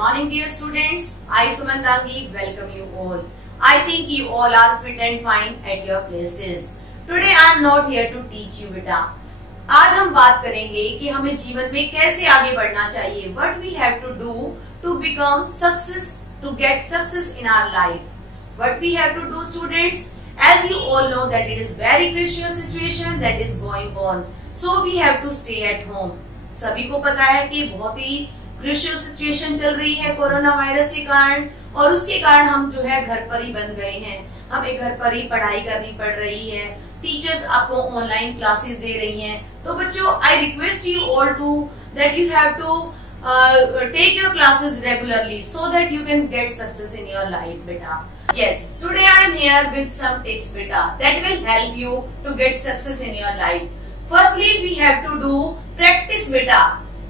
morning, dear students. I, Sumantangi, welcome you all. I think you all are fit and fine at your places. Today I am not here to teach you, बेटा. आज हम बात करेंगे कि हमें जीवन में कैसे आगे बढ़ना चाहिए. What we have to do to become success, to get success in our life. What we have to do, students? As you all know that it is very crucial situation that is going on. So we have to stay at home. सभी को पता है कि बहुत ही crucial situation चल रही है corona virus के कारण, और उसके कारण हम जो है घर पर ही बंद गए हैं. हमें घर पर ही पढ़ाई करनी पड़ रही है. टीचर्स आपको ऑनलाइन क्लासेस दे रही हैं. तो बच्चों, I request you all to that you have to take your classes regularly so that you can get success in your life, बेटा. Yes, today I am here with some tips, beta, that will help you to get success in your life. Firstly, we have to do practice, beta.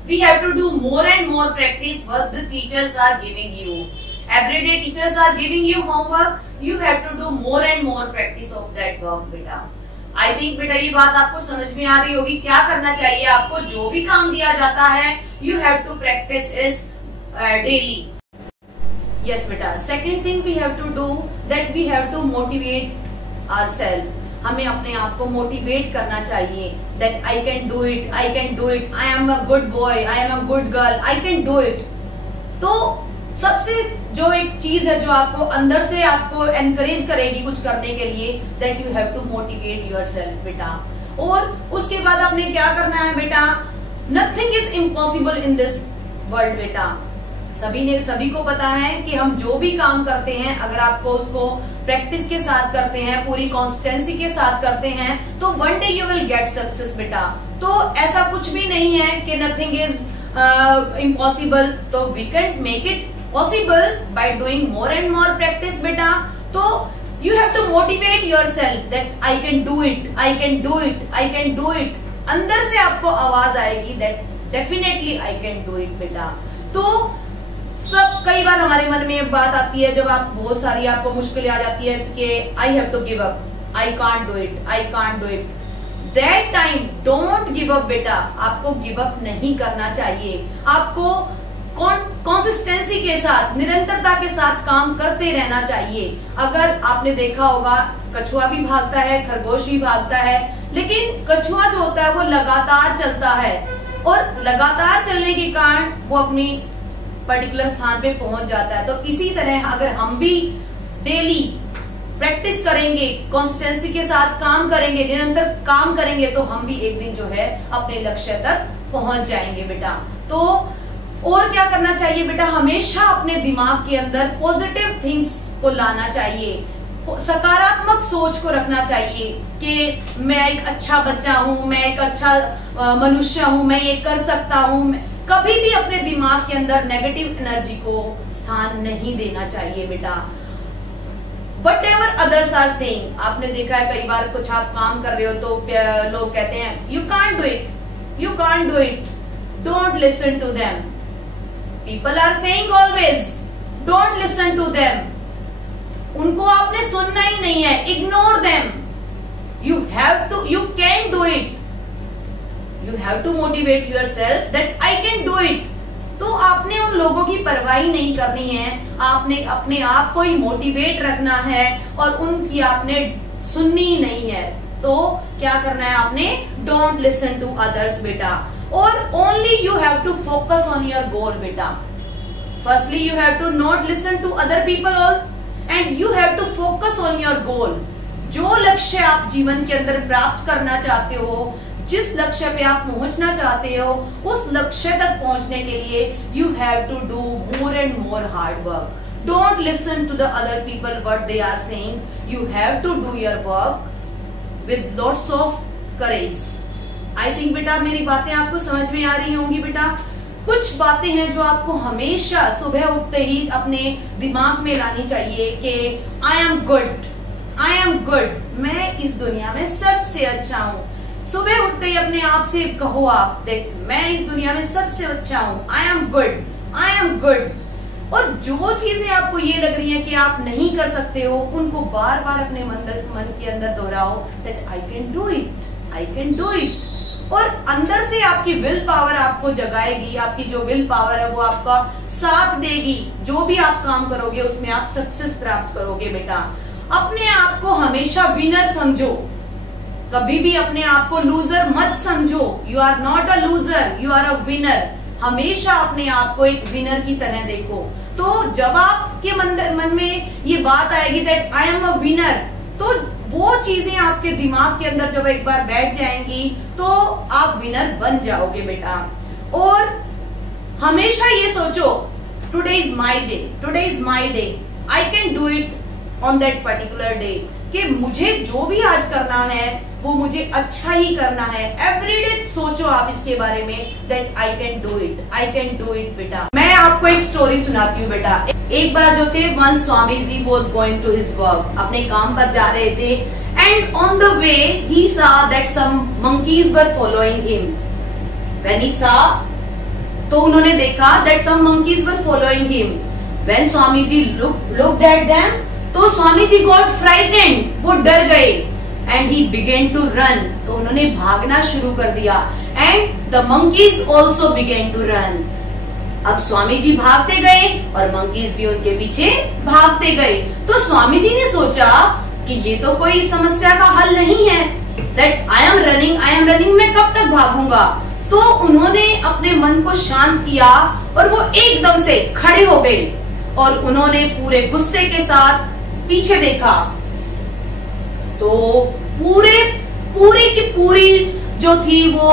We have to do more and more practice what the teachers are giving you. Every day teachers are giving you homework. You have to do more and more practice of that work, beta. I think बेटा ये बात आपको समझ में आ रही होगी. क्या करना चाहिए आपको? जो भी काम दिया जाता है, you have to practice is daily. Yes, बेटा. Second thing we have to do that we have to motivate ourselves. हमें अपने आप को मोटिवेट करना चाहिए. That I can do it, I can do it. I am a good boy, I am a good girl, I can do it. तो सबसे जो एक चीज है जो आपको अंदर से आपको एनकरेज करेगी कुछ करने के लिए, that you have to motivate yourself, बेटा. और उसके बाद आपने क्या करना है बेटा? Nothing is impossible in this world, बेटा. सभी को पता है कि हम जो भी काम करते हैं, अगर आपको उसको प्रैक्टिस के साथ करते हैं, पूरी कॉन्सिस्टेंसी के साथ करते हैं, तो one day you will get success, बेटा. तो ऐसा कुछ भी नहीं है कि नथिंग इज इम्पॉसिबल. तो we can make it possible by doing more and more practice, बेटा. तो you have to motivate yourself that I can do it, I can do it, I can do it. अंदर से आपको आवाज आएगी that definitely I can do it, बेटा. तो कई बार हमारे मन में एक बात आती है, जब आप बहुत सारी आपको मुश्किलें आ जाती है कि I have to give up, I can't do it, I can't do it. That time don't give up, बेटा. आपको गिव अप नहीं करना चाहिए. आपको कंसिस्टेंसी के साथ, निरंतरता के साथ काम करते रहना चाहिए. अगर आपने देखा होगा, कछुआ भी भागता है, खरगोश भी भागता है, लेकिन कछुआ जो होता है वो लगातार चलता है, और लगातार चलने के कारण वो अपनी पर्टिकुलर स्थान पे पहुंच जाता है. तो इसी तरह अगर हम भी डेली प्रैक्टिस करेंगे, कंसिस्टेंसी के साथ काम करेंगे, निरंतर काम करेंगे, तो हम भी एक दिन जो है अपने लक्ष्य तक पहुंच जाएंगे, बेटा. तो और क्या करना चाहिए बेटा? हमेशा अपने दिमाग के अंदर पॉजिटिव थिंग्स को लाना चाहिए. सकारात्मक सोच को रखना चाहिए कि मैं एक अच्छा बच्चा हूँ, मैं एक अच्छा मनुष्य हूँ, मैं ये कर सकता हूँ. कभी भी अपने दिमाग के अंदर नेगेटिव एनर्जी को स्थान नहीं देना चाहिए, बेटा. Whatever others are saying, आपने देखा है कई बार कुछ आप काम कर रहे हो तो लोग कहते हैं you can't do it, you can't do it, don't listen to them. People are saying always, don't listen to them. उनको आपने सुनना ही नहीं है, ignore them. You have to, you can do it. You have to motivate yourself that I can do it. तो आपने उन लोगों की परवाही नहीं करनी है. आपने अपने आप को ही मोटिवेट रखना है, और उनकी आपने सुननी ही नहीं है. तो क्या करना है आपने? डोंट लिसन टू अदर्स, बेटा. और only you have to focus on your goal, बेटा. Firstly you have to not listen to other people all, and you have to focus on your goal. जो लक्ष्य आप जीवन के अंदर प्राप्त करना चाहते हो, जिस लक्ष्य पे आप पहुंचना चाहते हो, उस लक्ष्य तक पहुंचने के लिए you have to do more and more hard work. Don't listen to the other people what they are saying. You have to do your work with lots of courage. I think बेटा मेरी बातें आपको समझ में आ रही होंगी, बेटा. कुछ बातें हैं जो आपको हमेशा सुबह उठते ही अपने दिमाग में लानी चाहिए कि I am good, I am good, मैं इस दुनिया में सबसे अच्छा हूँ. सुबह उठते ही अपने आप से कहो आप, देख मैं इस दुनिया में सबसे अच्छा हूँ, I am good, I am good. और जो चीजें आपको ये लग रही है कि आप नहीं कर सकते हो, उनको बार बार अपने मन के अंदर दोहराओ that I can do it, I can do it. और अंदर से आपकी विल पावर आपको जगाएगी, आपकी जो विल पावर है वो आपका साथ देगी, जो भी आप काम करोगे उसमें आप सक्सेस प्राप्त करोगे। बेटा अपने आप को हमेशा विनर समझो, कभी भी अपने आप को लूजर मत समझो। You are not a loser, you are a winner. हमेशा अपने आप को एक विनर की तरह देखो। तो जब आपके मन में ये बात आएगी that I am a winner, तो वो चीजें आपके दिमाग के अंदर जब एक बार बैठ जाएंगी तो आप विनर बन जाओगे बेटा। और हमेशा ये सोचो today is my day, today is my day, I can do it on that particular day, कि मुझे जो भी आज करना है वो मुझे अच्छा ही करना है। एवरीडे सोचो आप इसके बारे में that I can do it, I can do it बेटा। मैं आपको एक स्टोरी सुनाती हूँ बेटा। एक बार जो थे once Swami ji was going to his work, अपने काम पर जा रहे थे, and on the way he saw that some monkeys were following him. When he saw, तो उन्होंने देखा that some monkeys were following him. When Swami ji looked at them, तो स्वामी जी गॉट फ्राइटेंड, वो डर गए, and he began to run, तो उन्होंने भागना शुरू कर दिया, and the monkeys also began to run. अब स्वामी जी भागते गए और मंकीज भी उनके पीछे भागते गए। तो स्वामी जी ने सोचा कि ये तो कोई समस्या का हल नहीं है, दैट आई एम रनिंग, मैं कब तक भागूंगा। तो उन्होंने अपने मन को शांत किया और वो एकदम से खड़े हो गए और उन्होंने पूरे गुस्से के साथ पीछे देखा, तो पूरी की पूरी जो थी वो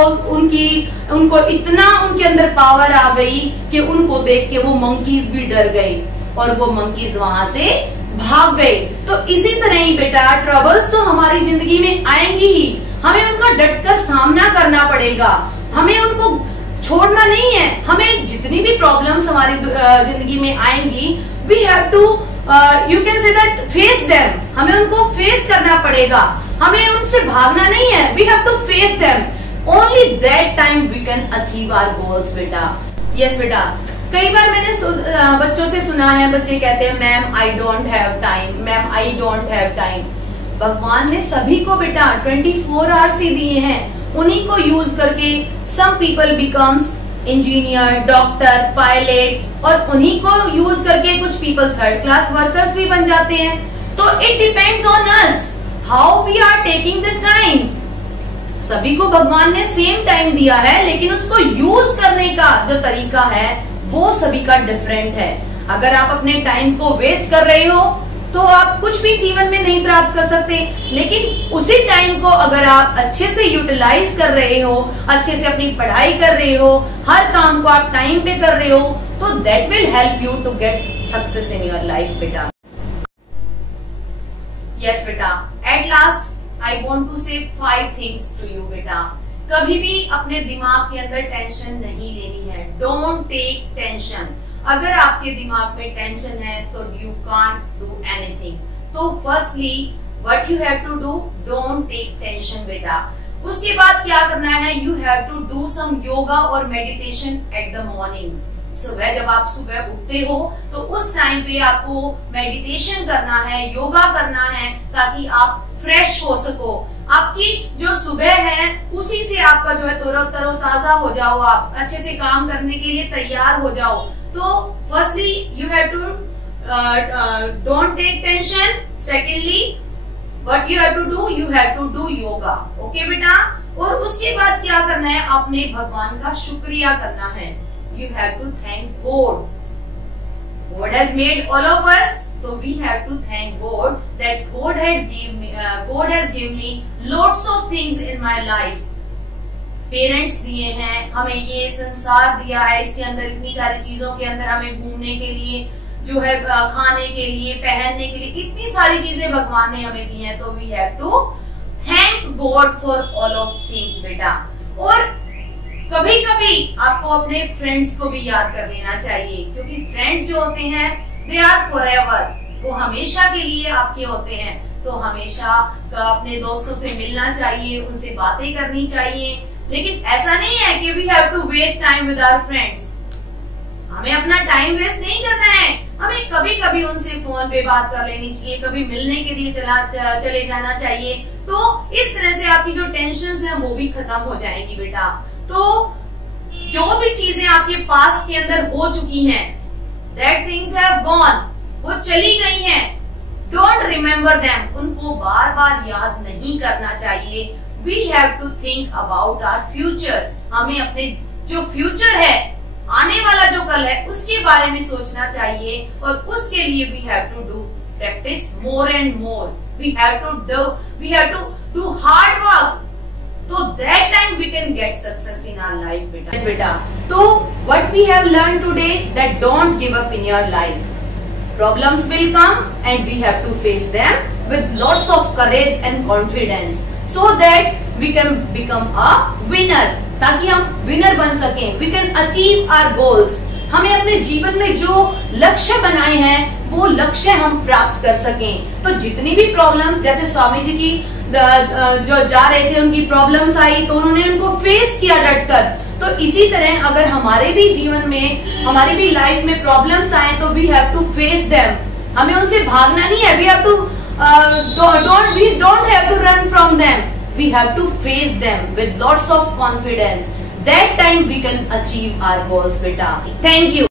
उनको इतना उनके अंदर पावर आ गई कि उनको देख के वो मंकीज भी डर गए और वो मंकीज वहां से भाग गए। तो इसी तरह ही बेटा ट्रबल्स तो हमारी जिंदगी में आएंगी ही, हमें उनका डटकर सामना करना पड़ेगा, हमें उनको छोड़ना नहीं है। हमें जितनी भी प्रॉब्लम्स हमारी जिंदगी में आएंगी, we have to you can say that face them, हमें उनको फेस करना पड़ेगा, हमें उनसे भागना नहीं है। We have to face them, only that time we can achieve our goals बेटा। यस बेटा, कई बार मैंने बच्चों से सुना है, बच्चे कहते हैं ma'am I don't have time, ma'am I don't have time. भगवान ने सभी को बेटा 24 आवर्स ही दिए हैं, उन्हीं को यूज करके some people becomes engineer, doctor, pilot, और उन्हीं को यूज करके कुछ पीपल थर्ड क्लास वर्कर्स भी बन जाते हैं। तो it depends on us how we are taking the time. सभी को भगवान ने सेम टाइम दिया है, लेकिन उसको यूज करने का जो तरीका है वो सभी का डिफरेंट है। अगर आप अपने टाइम को वेस्ट कर रहे हो तो आप कुछ भी जीवन में नहीं प्राप्त कर सकते, लेकिन उसी टाइम को अगर आप अच्छे से यूटिलाइज कर रहे हो, अच्छे से अपनी पढ़ाई कर रहे हो, हर काम को आप टाइम पे कर रहे हो, तो that will help you to get success in your life बेटा। यस बेटा, at last I want to say 5 things to you बेटा। कभी भी अपने दिमाग के अंदर टेंशन नहीं लेनी है, डोंट टेक टेंशन। अगर आपके दिमाग में टेंशन है तो यू कांट डू एनीथिंग। तो firstly what you have to do, don't take tension बेटा। उसके बाद क्या करना है, you have to do some yoga और मेडिटेशन एट द मॉर्निंग। सुबह जब आप सुबह उठते हो तो उस टाइम पे आपको मेडिटेशन करना है, योगा करना है, ताकि आप फ्रेश हो सको। आपकी जो सुबह है उसी से आपका जो है तरोताजा हो जाओ, आप अच्छे से काम करने के लिए तैयार हो जाओ। तो firstly you have to don't take tension. Secondly what you have to do, you have to do yoga. Okay बेटा, और उसके बाद क्या करना है, आपने भगवान का शुक्रिया करना है। You have to thank God. God has made all of us, so we have to thank God that God has given me lots of things in my life. Parents दिए हैं हमें, ये संसार दिया है, इसके अंदर इतनी सारी चीजों के अंदर हमें घूमने के लिए, जो है खाने के लिए, पहनने के लिए, इतनी सारी चीजें भगवान ने हमें दी हैं। तो we have to thank God for all of things बेटा। और कभी कभी आपको अपने फ्रेंड्स को भी याद कर लेना चाहिए, क्योंकि फ्रेंड्स जो होते हैं दे आर फॉरएवर, वो हमेशा के लिए आपके होते हैं। तो हमेशा अपने दोस्तों से मिलना चाहिए, उनसे बातें करनी चाहिए। लेकिन ऐसा नहीं है कि we have to waste time with our friends. हमें अपना टाइम वेस्ट नहीं करना है, हमें कभी कभी उनसे फोन पे बात कर लेनी चाहिए, कभी मिलने के लिए चले जाना चाहिए। तो इस तरह से आपकी जो टेंशन है वो भी खत्म हो जाएगी बेटा। तो जो भी चीजें आपके पास्ट के अंदर हो चुकी हैं, दैट थिंग्स हैव गॉन, वो चली गई हैं, डोंट रिमेम्बर देम, उनको बार बार याद नहीं करना चाहिए। We have to think about our future, हमें अपने जो फ्यूचर है, आने वाला जो कल है, उसके बारे में सोचना चाहिए और उसके लिए we have to do practice more and more, we have to do hard work, so that time we can get success in our life beta. Yes beta, so what we have learned today, that don't give up in your life, problems will come and we have to face them with lots of courage and confidence so that we can become a winner, ताकि हम winner बन सकें, we can achieve our goals, हमें अपने जीवन में जो लक्ष्य बनाए हैं वो लक्ष्य हम प्राप्त कर सकें। तो जितनी भी प्रॉब्लम्स, जैसे स्वामी जी की जो जा रहे थे उनकी प्रॉब्लम्स आई तो उन्होंने उनको फेस किया डटकर, तो इसी तरह अगर हमारे भी जीवन में, हमारी भी लाइफ में प्रॉब्लम्स आए तो we have to face them, हमें उनसे भागना नहीं है, we have to don't have to run from them, we have to face them with lots of confidence, that time we can achieve our goals बेटा। Thank you.